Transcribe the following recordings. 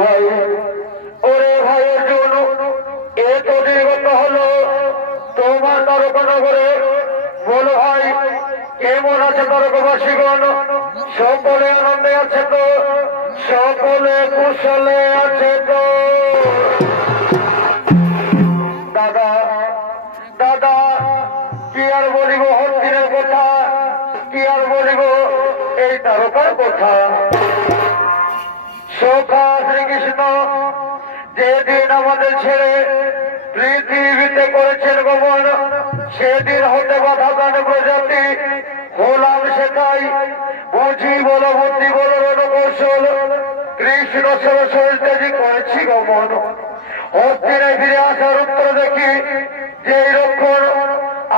ভাই ওরে ভাই অর্জুন এত নির্গত হলো তোমার তারকনগরে বলো ভাই কেমন আছে তারকবাসীগণ সকলে আনন্দে আছে তো সকলে কুশলে আছে তো দাদা দাদা কি আর বলিব হস্তিনের কথা কি আর বলিব এই তারকার কথা সখা শ্রীকৃষ্ণ যেদিন আমাদের ছেড়ে পৃথিবীতে করেছেন গমন সেদিন হতে বাধা দান প্রজাতি হলাম সেটাই বুঝি বল বুদ্ধি বল রণকৌশল কৃষ্ণ সরস্বতী করেছি গমন হস্তিনে ফিরে আসার উত্তর দেখি যে রক্ষণ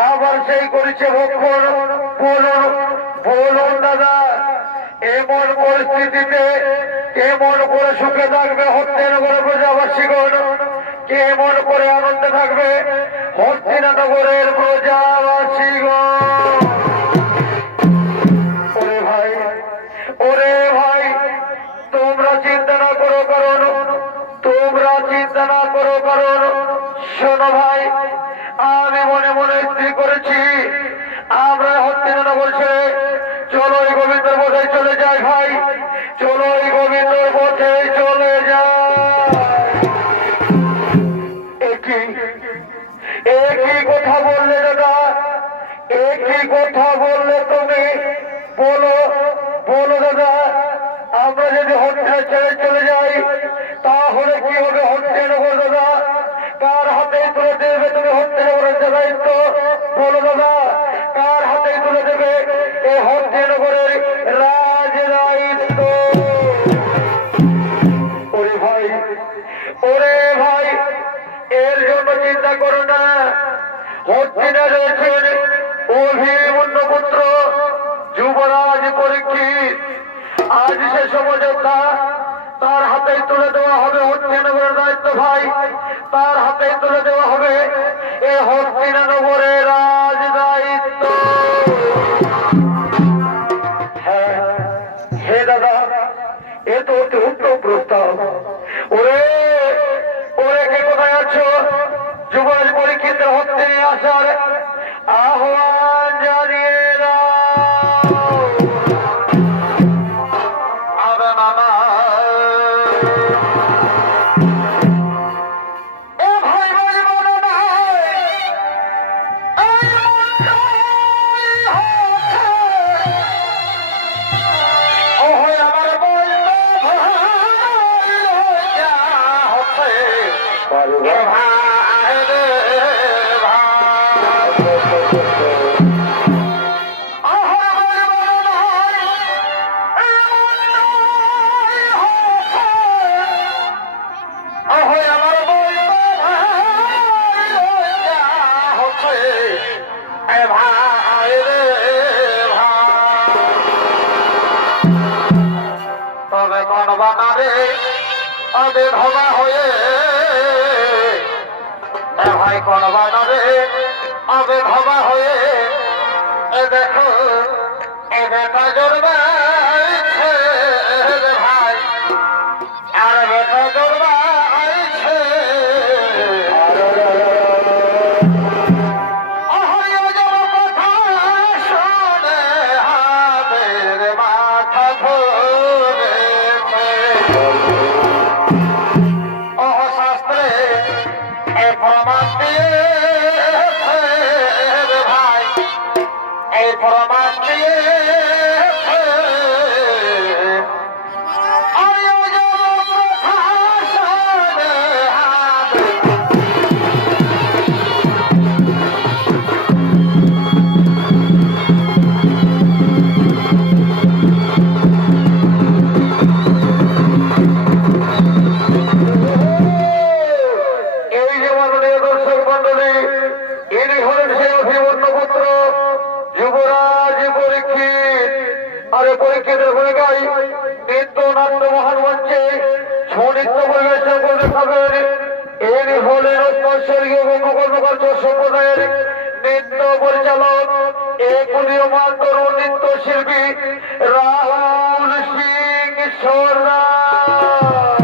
আবার সেই করেছে ভক্ষণ বলুন বলুন দাদা এমন পরিস্থিতিতে কেমন করে সুখে থাকবে হস্তিনগর প্রজাবাসীগণ কেমন করে আনন্দে থাকবে হস্তিনগরের প্রজাবাসীগণ ওরে ভাই তোমরা চিন্তা না করো কারণ তোমরা চিন্তা না করো কারণ শোনো ভাই আমি মনে মনে স্থির করেছি আমরা হস্তিনগর ছেড়ে চলো এই গোবিন্দর পথে চলে যাই ভাই চলো এই গোবিন্দর পথে চলে যাই একই কথা বললে দাদা একই কথা বললে তুমি বলো বলো দাদা আমরা যদি হস্তিনা ছেড়ে চলে যাই তাহলে কি হবে হস্তিনগর দাদা কার হাতে তুলে দেবে তুমি হস্তিনগরের দায়িত্ব বলো দাদা কার হাতে তুলে দেবে এই হস্তিনগরের রাজ দায়িত্ব ওরে ভাই এর জন্য চিন্তা করো না হস্তিনা রয়েছেন অভিমন্যু পুত্র যুবরাজ পরীক্ষিত আজ সে সমঝোতা তার হাতেই তুলে দেওয়া হবে হস্তিনগরের দায়িত্ব ভাই তার হাতেই তুলে দেওয়া হবে এই হস্তিনগরের রাজ দায়িত্ব হে দাদা এ তো অতি উত্তম প্রস্তাব ওরে ওরে কে কোথায় আছো যুবরাজ পরীক্ষিতের হস্তিনে আসার আহ্বান জানিয়ে ধবা হয়ে ভাই কোন বানরে আবে ধবা হয়ে দেখো এ বেটা জোরবাইছে ভাই আর বেটা জোরবাইছে সম্প্রদায়ের নৃত্য পরিচালক এক উদীয়মান তরুণ নৃত্য শিল্পী রাহুল সিং সরদার।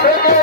Oh,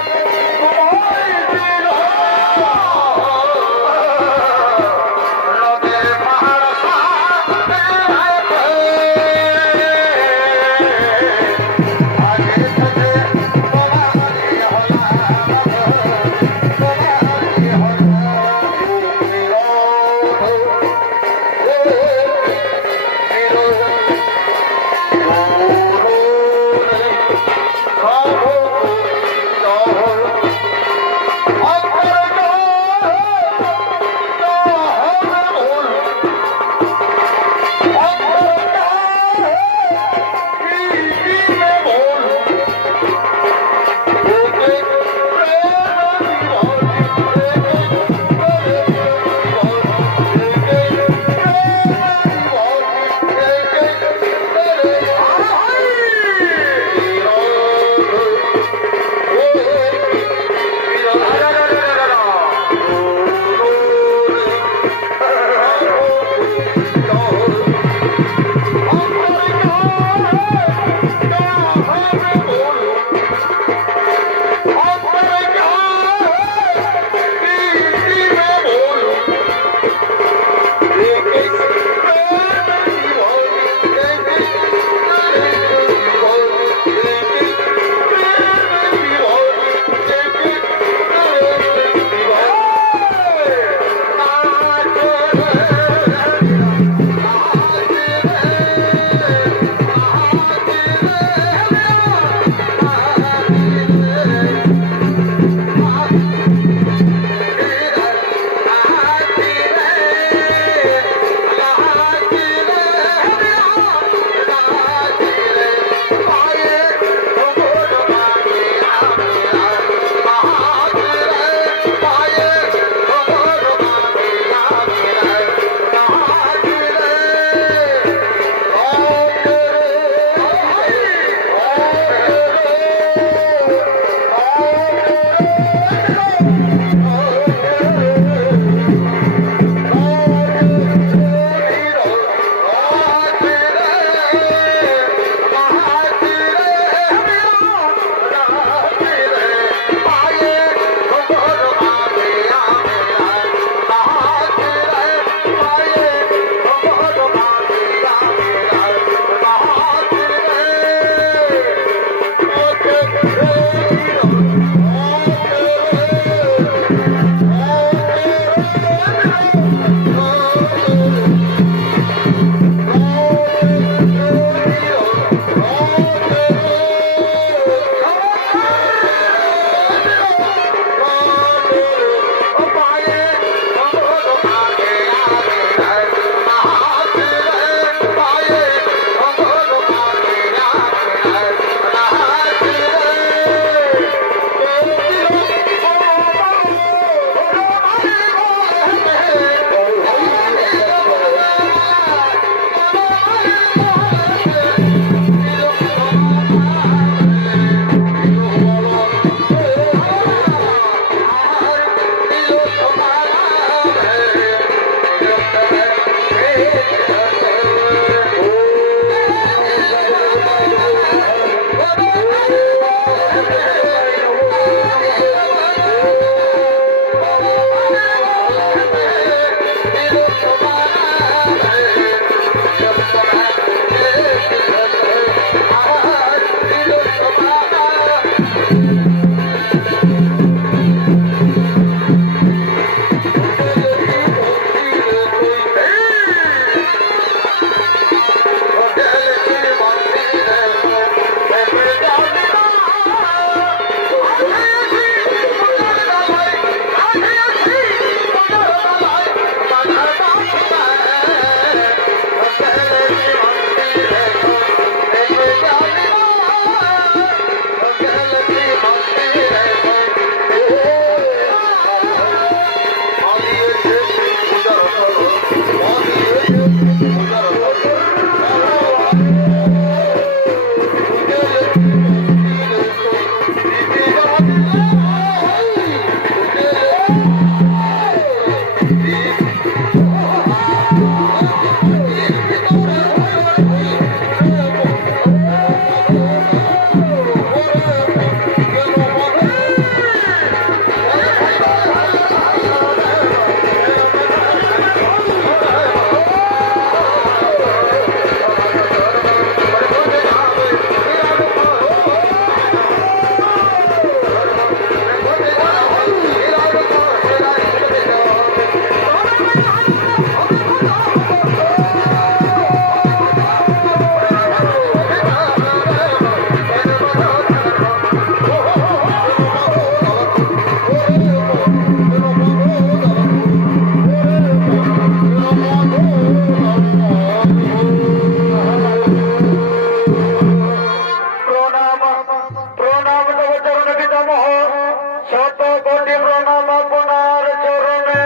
শত কোটি প্রণাম আপনার চরণে।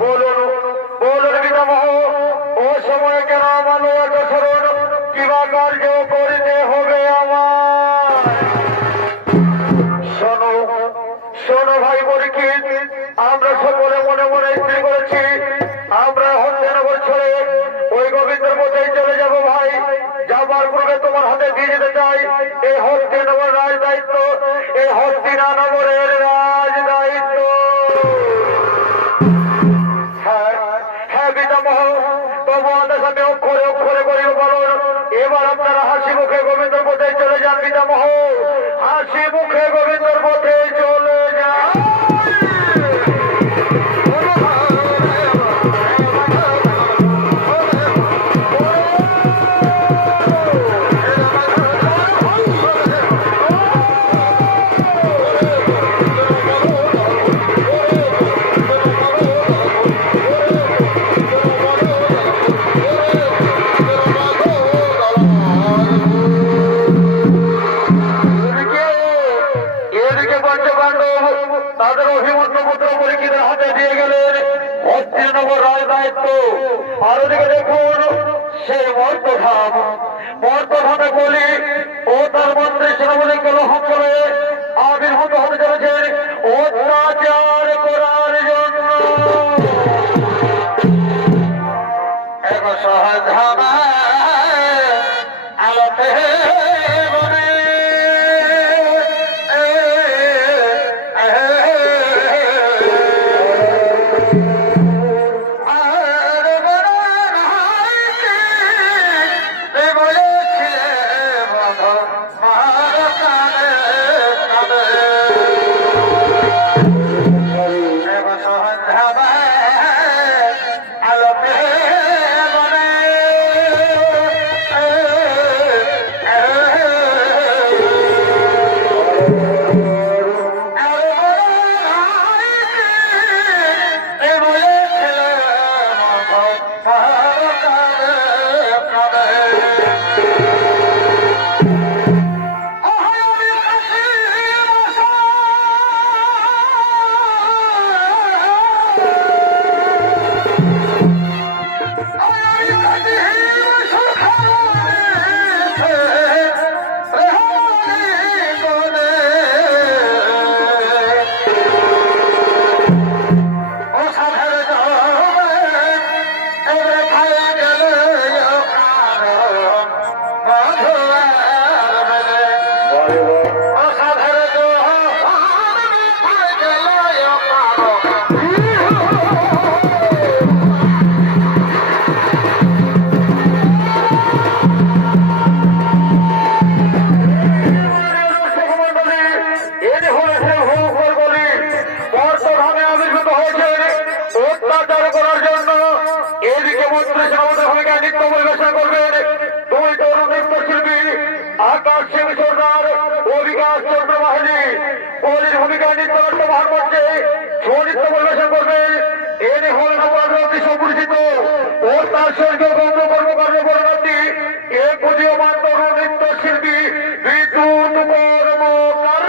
বলুন বলুন পিতামহ, ও সময় কেন আমার স্মরণ কিবা কার্য করিতে হবে আমার? শোনো শোনো ভাই পরীক্ষিত, আমরা সকলে মনে মনে স্থির করেছি আমরা হত্যনগর ছেড়ে ওই গোবিন্দের পথে চলে যাব ভাই। যাবার পূর্বে তোমার হাতে দিয়ে যেতে চাই এই হত্যনগর রাজ দায়িত্ব, এই হস্তিনানগরের রাজ দায়িত্ব। হ্যাঁ হ্যাঁ পিতামহ, তবু আমাদের সাথে অক্ষরে অক্ষরে করিব পালন। এবার আপনারা হাসি মুখে গোবিন্দর পথে চলে যান পিতামহ, হাসি মুখে গোবিন্দর পথে চলে যান। তাদের অভিমন্ত্র পুত্র পরীক্ষিতের হাতে দিয়ে গেলেন হস্তিনানগর রাজ দায়িত্ব। আর ওদিকে দেখুন সেই মর্তধাম, মর্তধামে বলি ও তার মন্ত্রী সেনাপতিকে লহন করে আবির্ভূত হতে চলেছেন অত্যাচার করার জন্য। আলোতে সুপরিচিত ও তার স্বর্গীয় গৌরব কর্মকাণ্ড বর্ণার্থী এ প্রদীয়মান তরুণ নৃত্যশিল্পী বিদ্যুৎ কর্মকার।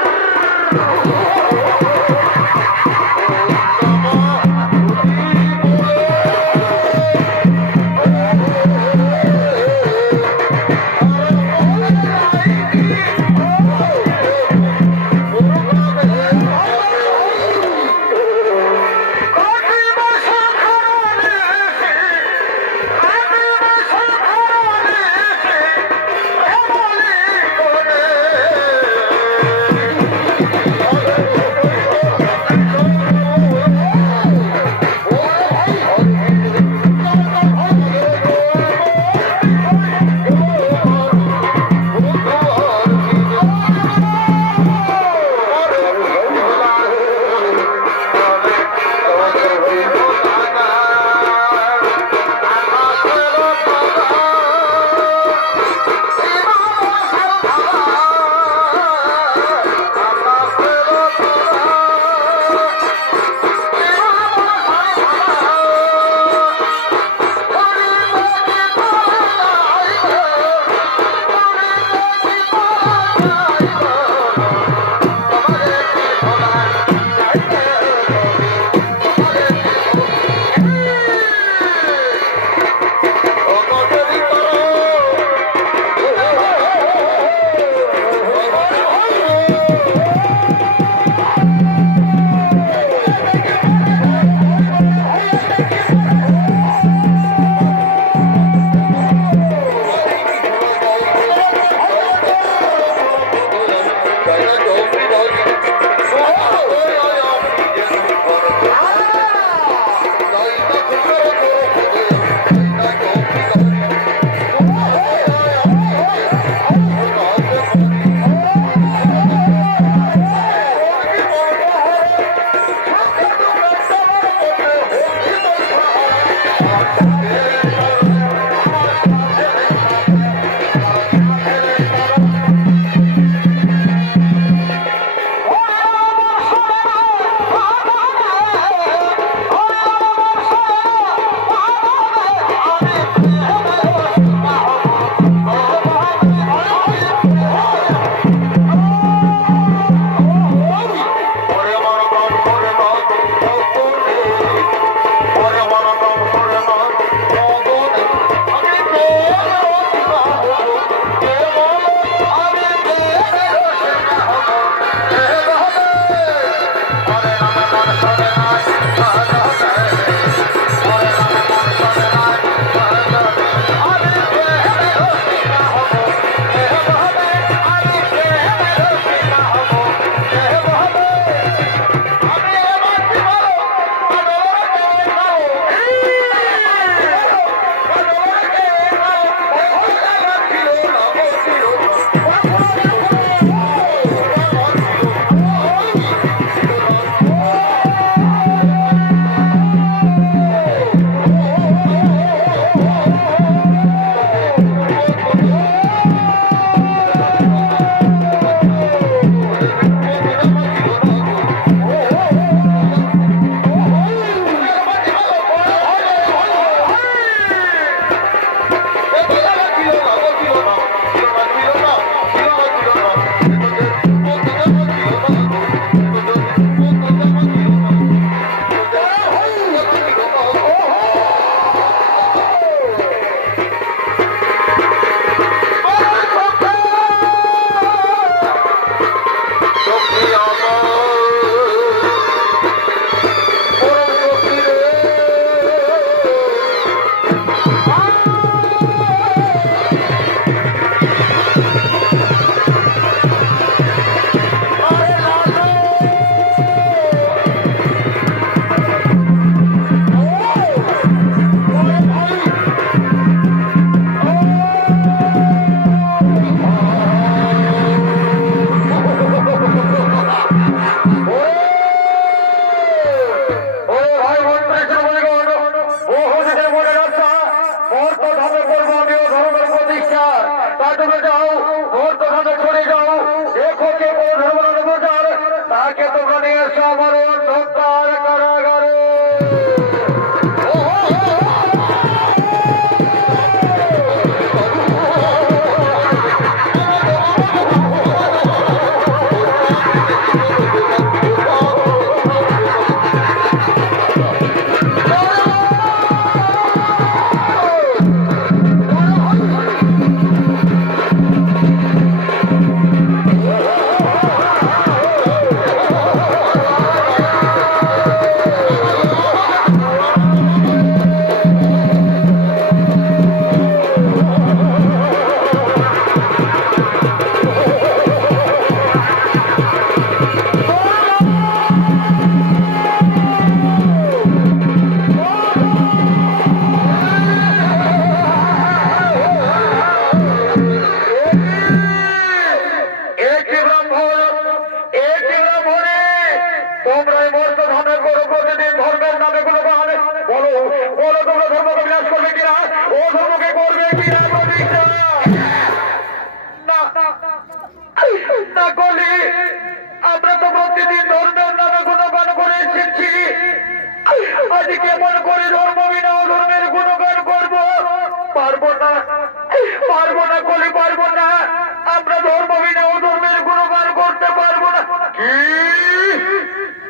তাকে তোমরা নিয়ে এসো আমার অন্ধকার কারাগারে।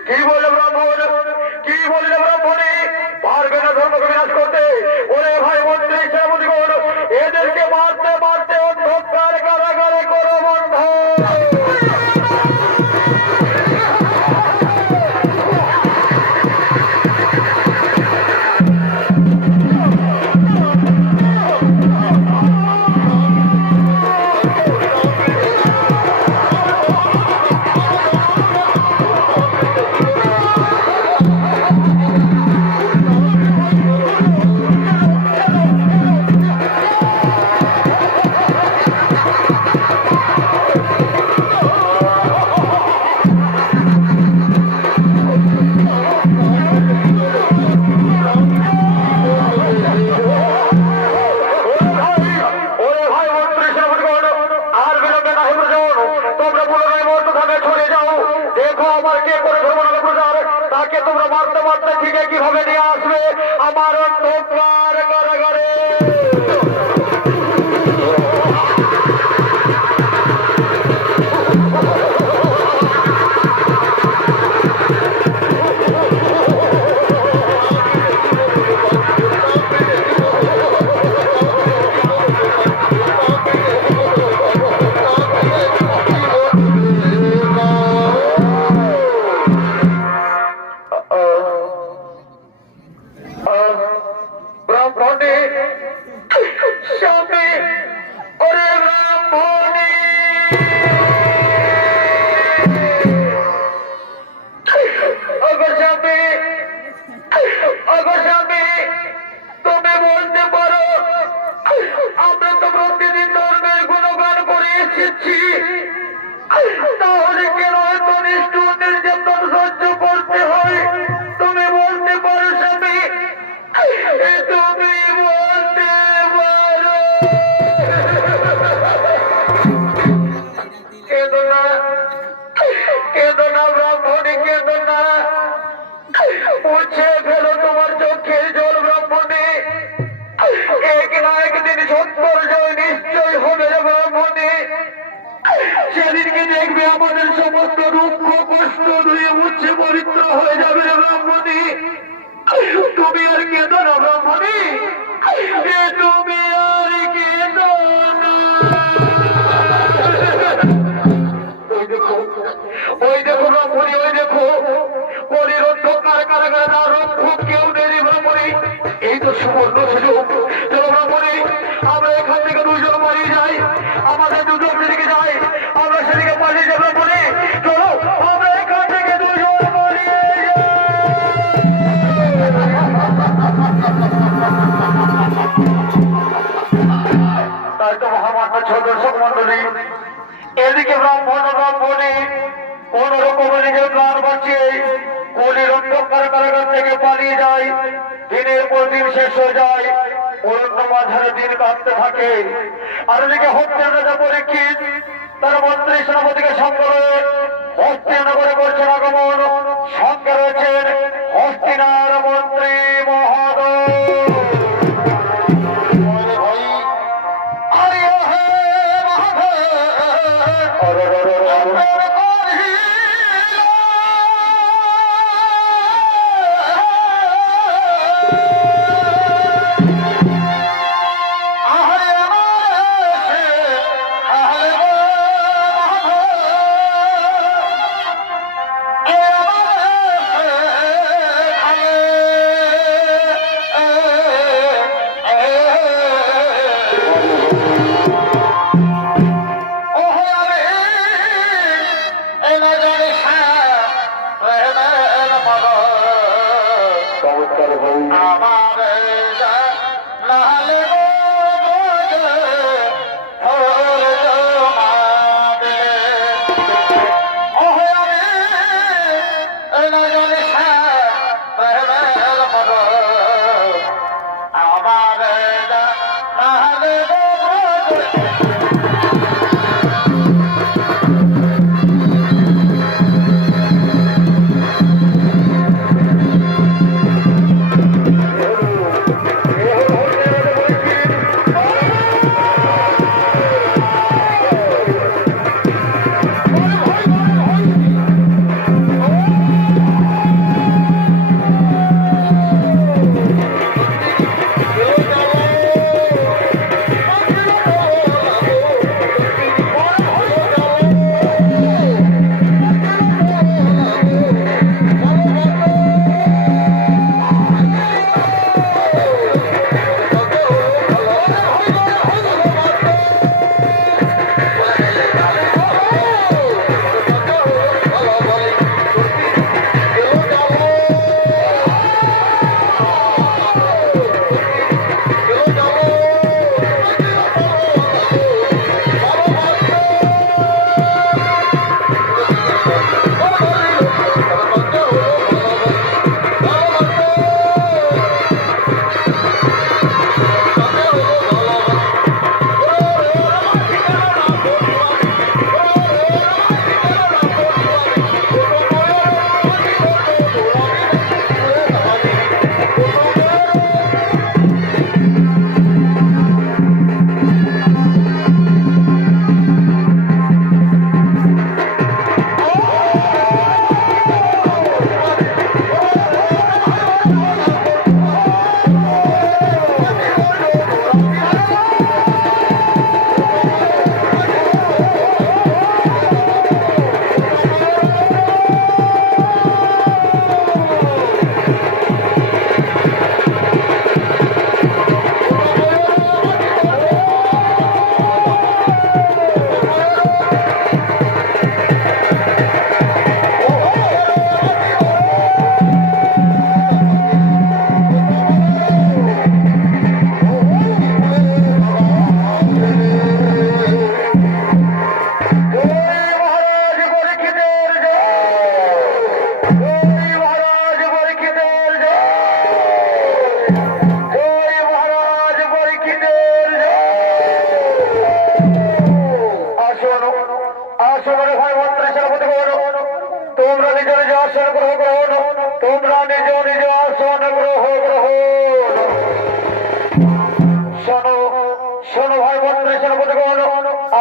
কি বলে ব্রাহ্মণ, কি বলে ব্রাহ্মণী, পারবে না ধর্মকে বিনাশ করতে? ওরে ভাই মন্ত্রী সেনাপতিগণ, এদেরকে মারতে মারতে অন্ধকার কারাগারে করো বন্ধ। কিভাবে নিয়ে আসবে আমার অন্ধকার কারাগারে। তাহলে কেন এত নিষ্ঠুর নির্যাতন সহ্য করতে হয়? তুমি বলতে পারো স্বামী, তুমি বলতে পারো। কেঁদো না, কেঁদো না ব্রাহ্মণী, কেঁদো না, মুছে ফেলো তোমার চোখের জল ব্রাহ্মণী। এক না একদিন সত্তর জয় নিশ্চয় হবে ব্রাহ্মণী। সেদিনকে দেখবে আমাদের সমস্ত দুঃখ কষ্ট ধুয়ে মুছে পবিত্র হয়ে যাবে ব্রাহ্মণী। তুমি আর কেঁদো না ব্রাহ্মণী, তুমি আর কেঁদো না। ওই দেখো ব্রাহ্মণী, ওই দেখো কলির অন্ধকার কারাগারে তার রক্ষক কেউ নেই ব্রাহ্মণী। এই তো সুবর্ণ সুযোগ। চলো ব্রাহ্মণী, আমরা এখান থেকে দুজন পালিয়ে যাই, আমাদের দুজন দিকে যাই, আমরা সেদিকে পালিয়ে যাবো ব্রাহ্মণী। চলো আমরা এখান থেকে দুজন পালিয়ে যাই। তাই তো মহামান্য ছোট দর্শক মন্ডলী, এদিকে ব্রাহ্মণ ব্রাহ্মণী কোন রকমের নিজের প্রাণ বাঁচিয়ে কলির অন্ধকার কারাগার থেকে পালিয়ে যায়। দিনের পর দিন শেষ হয়ে যায়, অরণ্য মাঝারে দিন কাটতে থাকে। আর এদিকে হত্যার রাজা পরীক্ষিত তার মন্ত্রী সেনাপতিকে সঙ্গে হত্যা করে করছে না আগমন সঙ্গে রয়েছেন হস্তিনার মন্ত্রী মহোদয়।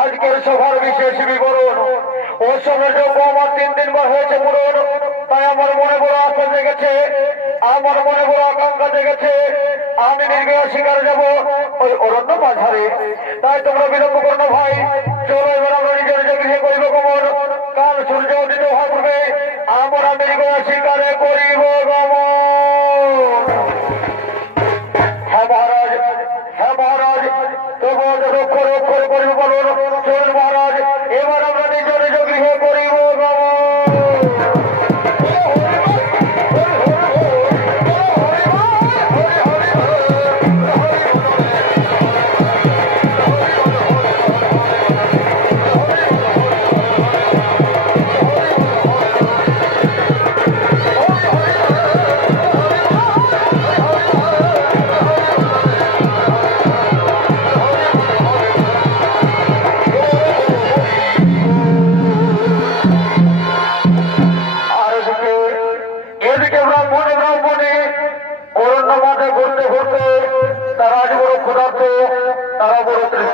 আজকের সভার বিশেষ বিবরণ ও সময় আমার 3 দিন বার হয়েছে পূরণ, তাই আমার মনে বড় আশা জেগেছে, আমার মনে বড় আকাঙ্ক্ষা জেগেছে আমি নির্গয়া শিকারে যাব ওই অরণ্য মাঝারে। তাই তোমরা বিলম্ব করো না ভাই, চলো এবার আমরা নিজের নিজে গৃহে করিব গমন। কাল সূর্য উদিত হওয়ার পূর্বে আমরা নির্গয়া শিকারে করিব গমন। হ্যাঁ মহারাজ, হ্যাঁ মহারাজ, তবুও অক্ষরে অক্ষরে করিব বলুন। চলুন মহারাজ, এবার আমরা নিজ নিজ গৃহে করিব গমন।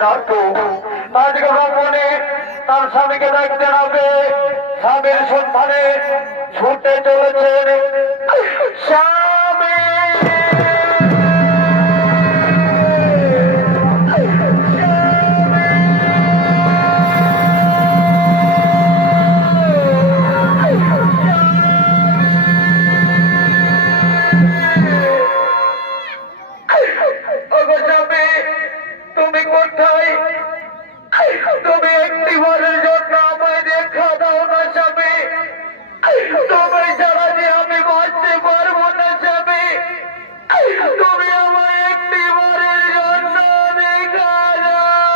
না তো আজকে ব্রাহ্মণে তার স্বামীকে ডাকতে হবে, স্বামীর সন্ধানে ছুটে চলেছেন। স্বামী তুমি কোথায়? তুমি একটিবারের জন্য আমায় দেখা দাও না স্বামী, তুমি ছাড়া যে আমি বাঁচতে পারবো না স্বামী, তুমি আমায় একটিবারের জন্য দেখা দাও।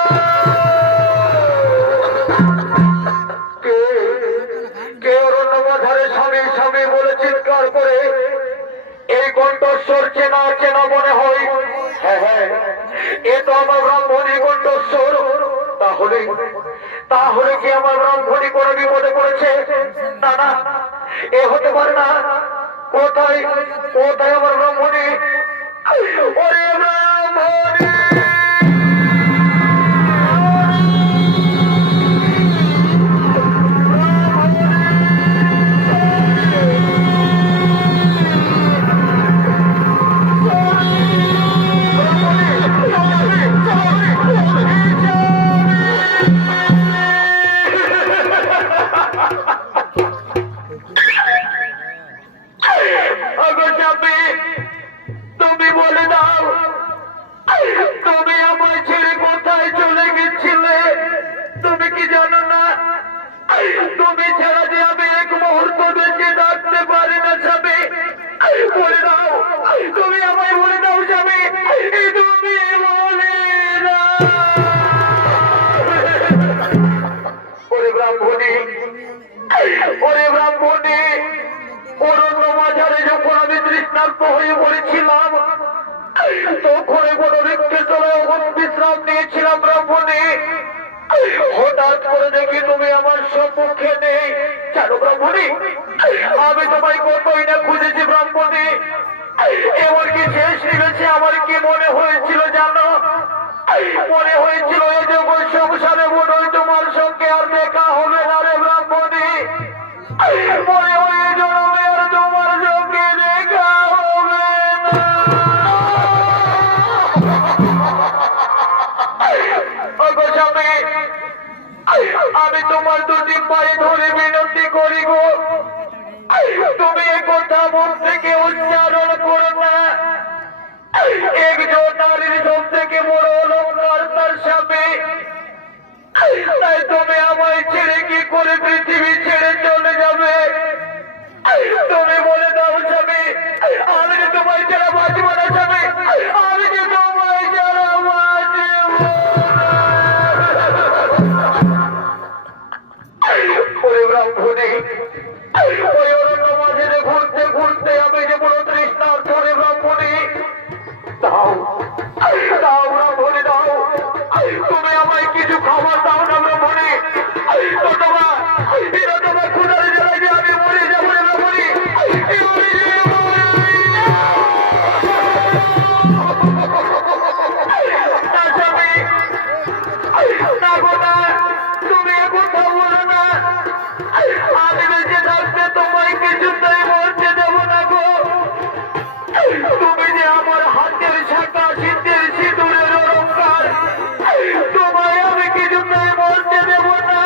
কে অরণ্যবাধারে স্বামী স্বামী বলে চিৎকার করে? এই কণ্ঠস্বর চেনা চেনা মনে হয়। হ্যাঁ হ্যাঁ, এ তো আমার ব্রাহ্মণী কণ্ঠস্বর। তাহলে তাহলে কি আমার ব্রাহ্মণী কোনো বিপদে পড়েছে? না না, এ হতে পারে না। কোথায় কোথায় আমার ব্রাহ্মণী? ওরে ব্রাহ্মণী! তুমি বলে দাও, তুমি আমার ছেড়ে কোথায় চলে গেছিলে? তুমি কি জানো না তুমি ছাড়া যে আমি এক মুহূর্ত বেঁচে থাকতে পারি না স্বামী? বলে দাও, তুমি আমায় বলে দাও স্বামী, তুমি বলে দাও। ওরে ব্রাহ্মণী, ওরে ব্রাহ্মণী, অরণ্য মাঝারে যখন আমি তৃষ্ণার্ত হয়ে পড়েছিলাম তখন বনবৃক্ষের তলায় বিশ্রাম নিয়েছিলাম ব্রাহ্মণী। হঠাৎ করে দেখি তুমি আমার সম্মুখে নেই। জানো ব্রাহ্মণী, আমি তোমায় কতই না খুঁজেছি ব্রাহ্মণী, এমনকি শেষ নিমেষে আমার কি মনে হয়েছিল জানো? মনে হয়েছিল এই যে সংসারে মনে হয় তোমার সঙ্গে আর দেখা হবে না রে ব্রাহ্মণী, মনে হয় জন্মে আর তোমার সঙ্গে দেখা হবে না। আমি তোমার দুটি পায়ে ধরে বিনতি করি গো, তুমি এ কথা মন থেকে উচ্চারণ করো না। একজন নারীর সব থেকে বড় অলঙ্কার তার স্বামী, তাই তুমি আমায় ছেড়ে কি করে পৃথিবী ছেড়ে চলে যাবে? তুমি বলে দাও স্বামী, আমি যে তোমায় ছাড়া বাঁচব না স্বামী, আমি যে তোমায় ছাড়া বাঁচব। ওরে ব্রাহ্মণী, ওই অরণ্য মাঝে ঘুরতে ঘুরতে আমি যে বড় তৃষ্ণার্ত রে ব্রাহ্মণী, দাও দাও ব্রাহ্মণী দাও, তুমি আমায় কিছু খাবার দাও না ব্রাহ্মণী, তোমার ক্ষুধার জ্বালায় যে আমি মরে যাবো রে ব্রাহ্মণী। তুমি কথা বলো না, আমি বেঁচে থাকতে তোমায় কিছুতেই মরতে দেবো না গো। তুমি যে আমার হাতের শাখা সিদ্ধের সিঁদুরের অলঙ্কার, তোমায় আমি কিছুতেই মরতে দেবো না।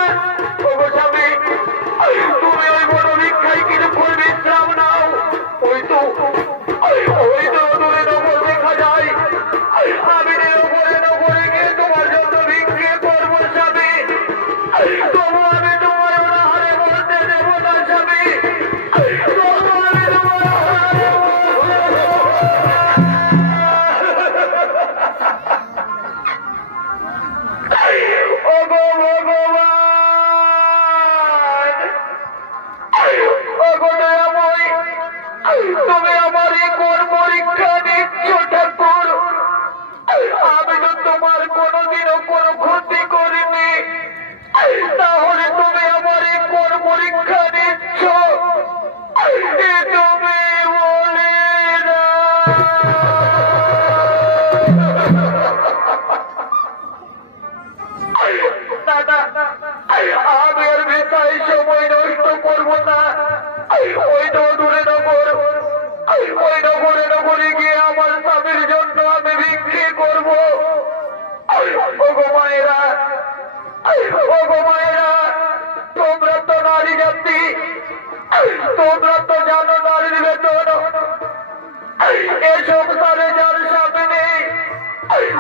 ওগো স্বামী, তুমি ওই বড় ভিক্ষায় কিছুক্ষণ বিশ্রাম নাও। ওই তো দূরে নগর দেখা যায়, আমি নগরে নগরে গিয়ে তোমার জন্য ভিক্ষে করবো স্বামী, তবু আমি তোমার অনাহারে মরতে দেবো না স্বামী, তবু আমি তোমার অনাহারে ওগো ভগবান, ওগো দয়াময়, তুমি আমার কোন পরীক্ষা নিচ্ছ ঠাকুর? আমি তো তোমার কোনোদিনও কোনো ক্ষতি করিনি, তাহলে তুমি আমার কোন পরীক্ষা নিচ্ছ? তুমি বলে দাও। তোমরা তো জানো নারীর বেতন এ সংসারে যার স্বামী নেই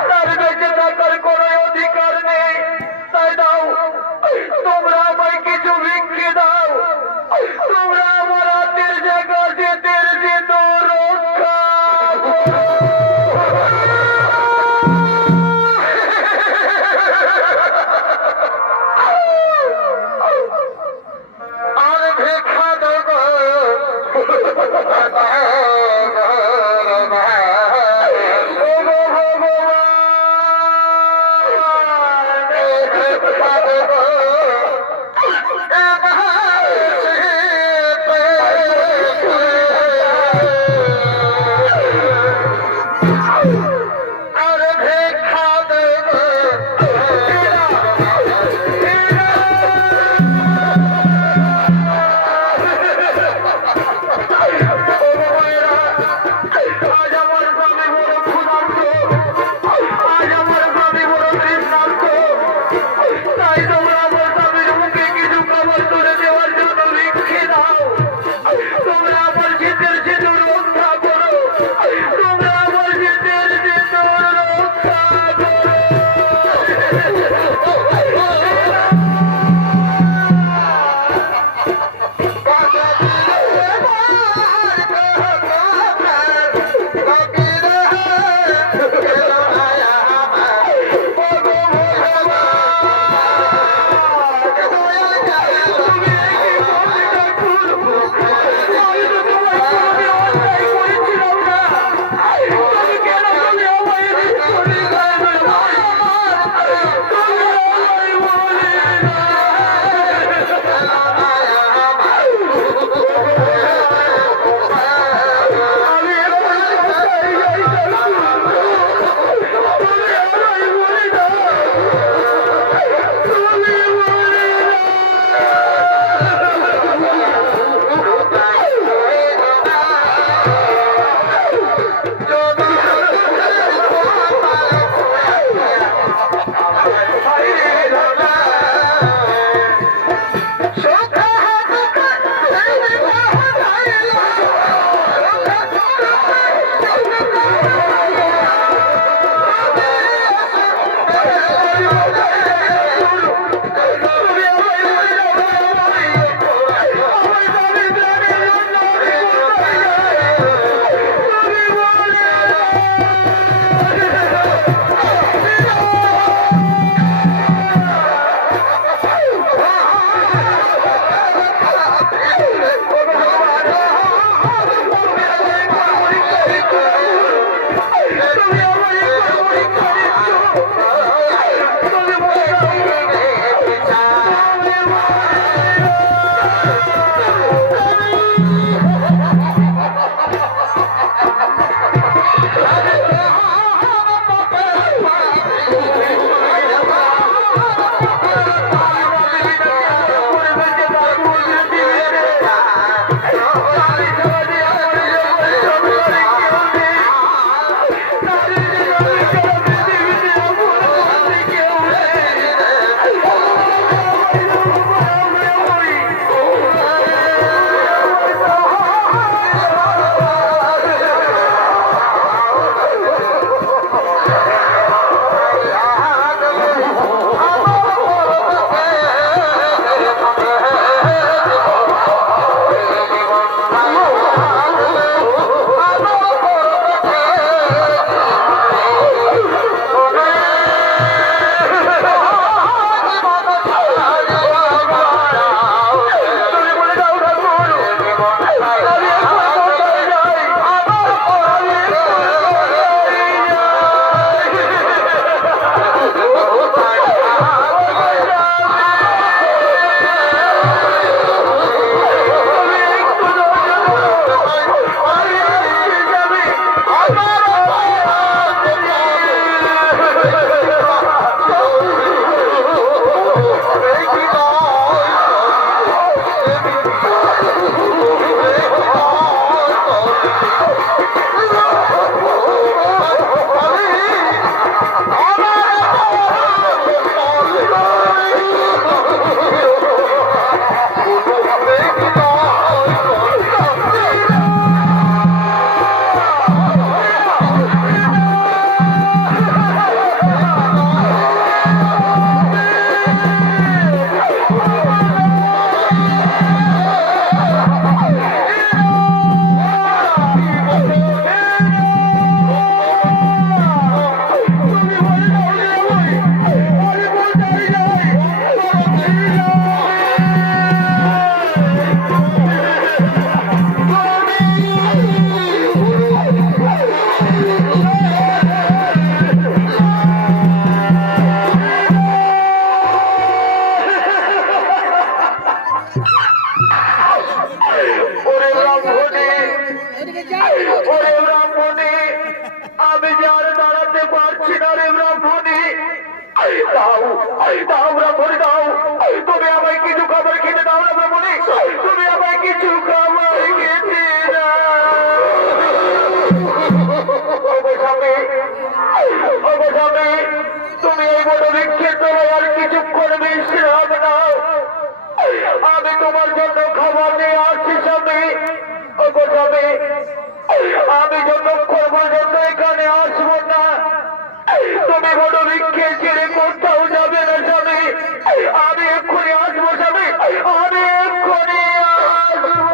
তার বেঁচে থাকার কোনো অধিকার নেই। তাই দাও, তোমরা আমায় কিছু ভিক্ষে দাও, তোমরা আমার হাতের জায়গা যেতের যেত রক্ষা আর ভিক্ষা দেব ওরে ব্রাহ্মণী, আমি যার দাঁড়াতে পারছি না রে ব্রাহ্মণী, দাও দাও ব্রাহ্মণী দাও, তুমি আমায় কিছু খাবার খেতে দাও না ব্রাহ্মণী, তুমি আমায় কিছু খাবার খেতে দাও। তুমি এই বড় বৃক্ষের তলায় আর কিছুক্ষণ বিশ্রাম নাও, আমি তোমার জন্য খাবার নিয়ে আসছি স্বামী। স্বামী, আমি যতক্ষণ পর্যন্ত এখানে আসবো না, তুমি বড় বৃক্ষে ছেড়ে কোথাও যাবে না স্বামী। আমি এক্ষুনি আসবো স্বামী, আমি এক্ষুনি আসবো।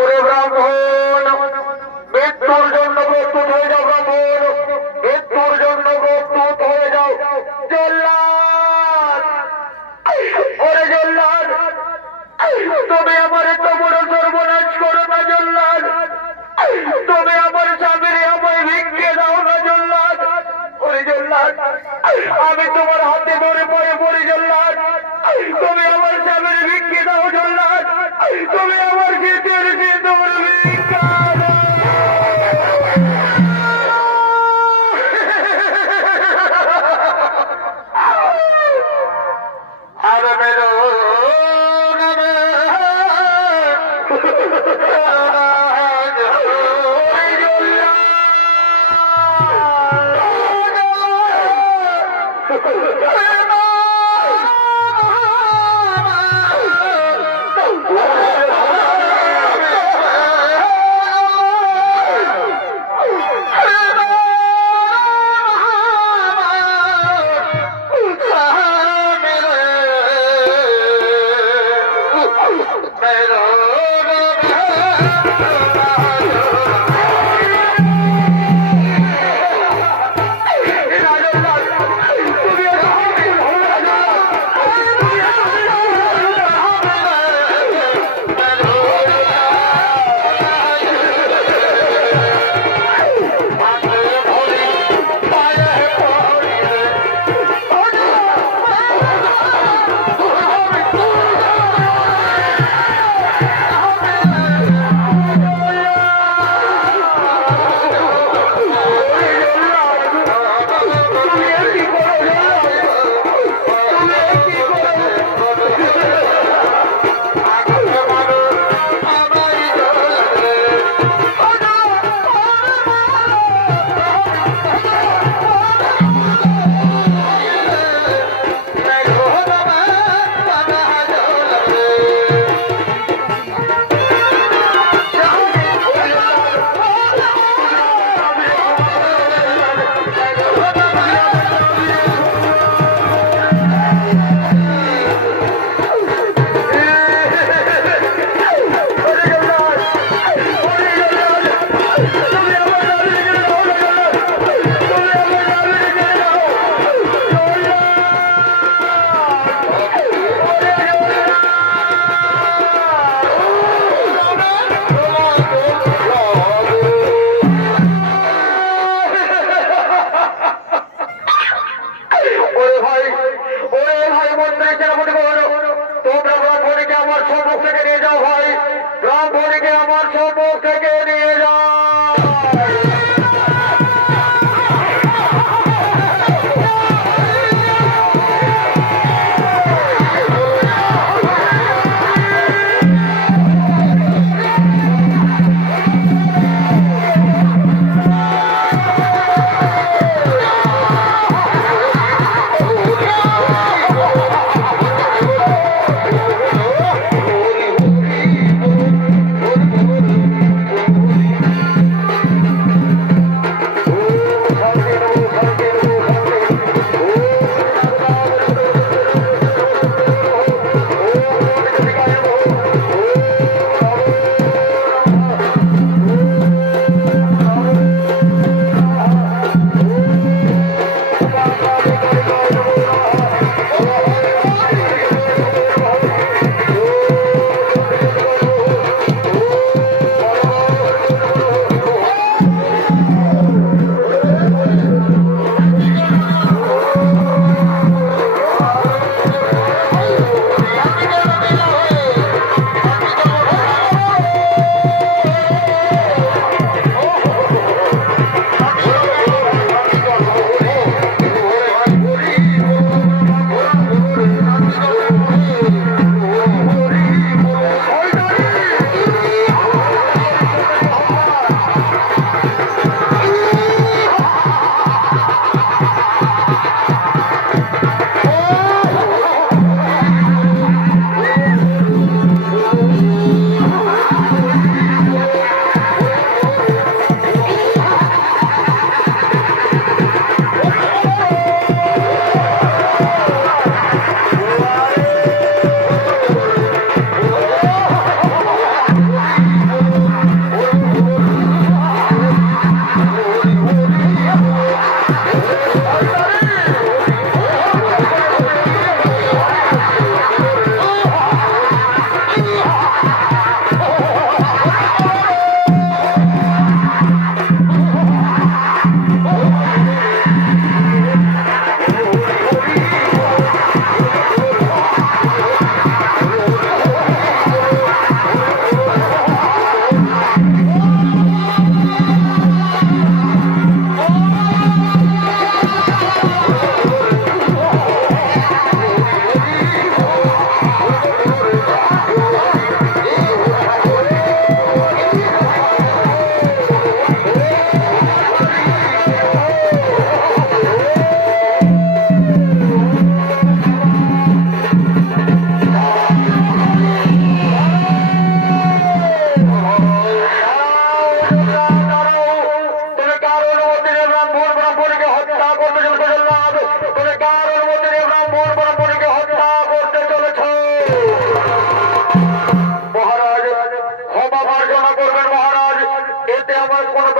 ওরে ব্রাহ্মণ, মৃত্যুর জন্য প্রস্তুত হয়ে যাও ব্রাহ্মণ, মৃত্যুর জন্য প্রস্তুত হয়ে যাও। জল্লাদ, ওরে জল্লাদ, তুমি আমার এত বড় সর্বনাশ করো না জল্লাদ, তুমি আমার স্বামীর আমায় ভিক্ষে দাও না জল্লাদ। ওরে জল্লাদ, আমি তোমার হাতে ধরে পড়ে পড়ি জল্লাদ, তুমি আমার স্বামীর ভিক্ষে দাও জল্লাদ, তুমি আমার শীতের সিঁদুর ভিক্ষা দাও। আর মেরো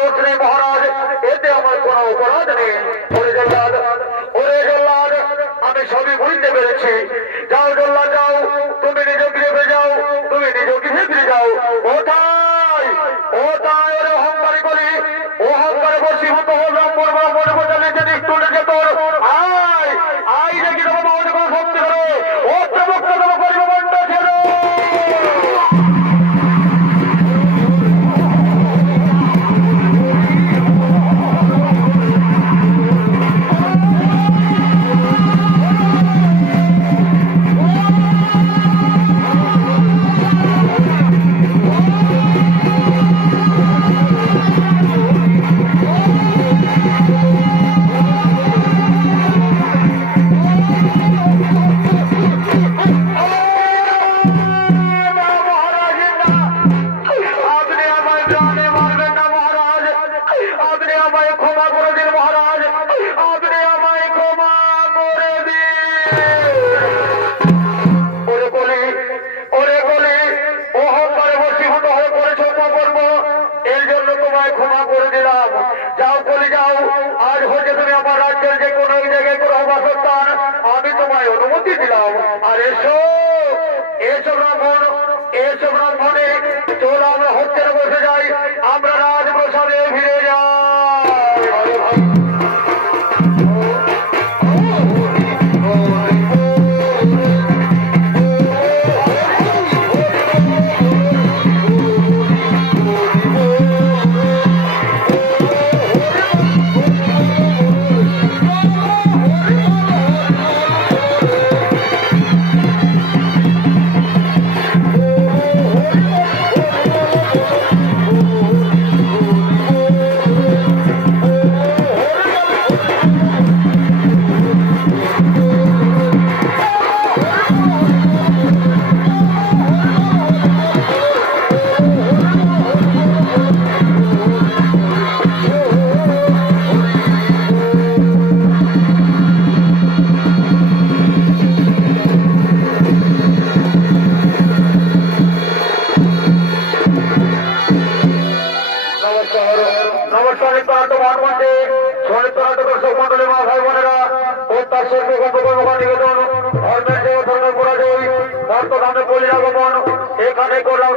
দোষ নেই মহারাজ, এতে আমার কোনো অপরাধ নেই। ওরে জল্লাদ, আমি সবই বুঝতে পেরেছি। যাও জল্লাদ যাও, তুমি নিজ গৃহে যাও, তুমি নিজ গৃহে ফিরে যাও। ওটাই ওটাই ওরে অহংকারী করি, অহংকারে বসীভূত হলাম, মনে বোঝালে যে নিষ্ঠুরে যে তোর আয় আয় দেখি তোমার মনে কোনো শক্তি করে ও চমক তোমার পরিবর্তন ছিল। আমি তোমায় অনুমতি দিলাম। আর এসো এসো ব্রাহ্মণ, এসো ব্রাহ্মণে, চল আমরা হচ্ছে বসে যাই, আমরা রাজপ্রসাদে ফিরে যাই। এখানে করলাম